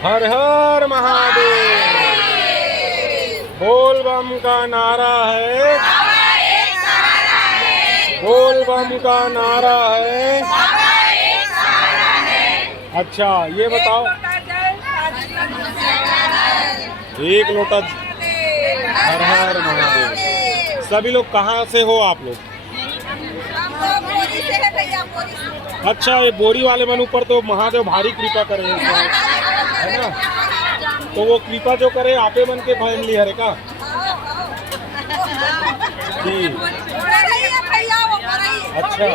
हर हर महादेव। बोल बम का नारा है, बोल बम का नारा है। अच्छा ये बताओ, एक लोटा। हर हर महादेव। सभी लोग कहाँ से हो आप लोग? अच्छा ये बोरी वाले मन ऊपर तो महादेव भारी कृपा करे है ना, तो वो कृपा जो करे आपे मन के फैमिली हरे का जी। अच्छा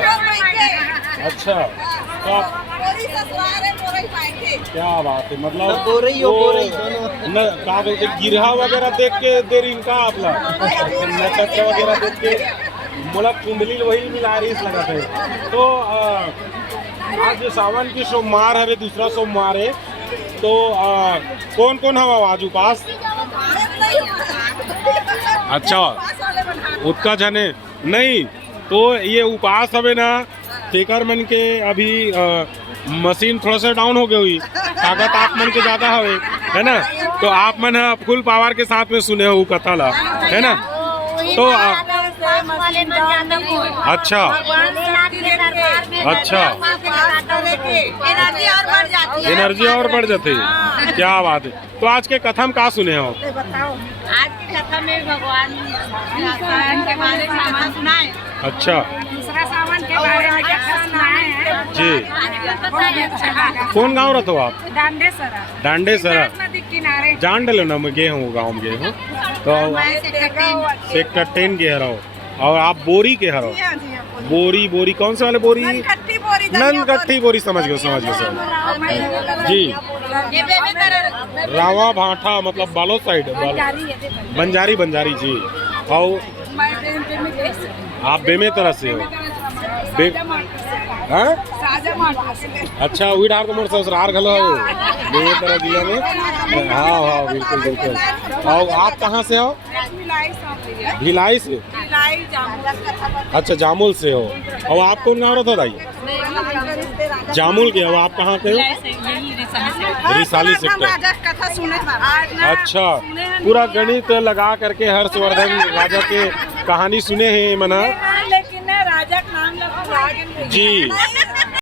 अच्छा, तो क्या बात है, मतलब न का बोलते गिरहा वगैरह देख के देर इनका आपला नक्षत्र वगैरह देख के मतलब कुंडली वही मिला रही लगा थे। तो आज सावन की सोमवार है, दूसरा सोमवार है, तो कौन कौन हवा आज उपास? अच्छा उत्का जाने नहीं, तो ये उपास हवे ना तेकर मन के अभी मशीन थोड़ा सा डाउन हो गई हुई, ताकत आप मन के ज्यादा हवे है ना, तो आप मन फुल पावर के साथ में सुने हो कथा ला है ना। तो अच्छा अच्छा, एनर्जी और बढ़ जाती है, क्या बात है। तो आज के कथा में क्या सुने हो? आज की कथा में भगवान के बारे में सुनाए। अच्छा दूसरा सावन के बारे में सुनाए जी। कौन गाँव रहते हो आप? डांडेसरा। डांडेसरा नदी किनारे। जान डलो ना, मैं गए हूँ गाँव में गए हूँ, तो सेक्टर 10 के हरो, और आप बोरी के हरो। बोरी बोरी कौन से वाले बोरी? ननकट्टी बोरी, समझ गए समझ गए सर जी। रावा भाठा मतलब बालो साइड, बंजारी बंजारी जी। और आप बेमे तरह से हो? हाँ अच्छा, वही ढार को मोर ससुराल घलो बेमे तरह जिला में। हाँ हाँ बिल्कुल बिल्कुल। और आप कहाँ से हो? भिलाई से। अच्छा जामुल से हो। और आप कौन गाँव रहता दाई? जामुल के। और आप कहाँ के हो? रिसाली सेक्टर। अच्छा, पूरा गणित लगा करके हर्षवर्धन राजा के कहानी सुने हैं मना? लेकिन राजा का नाम जी।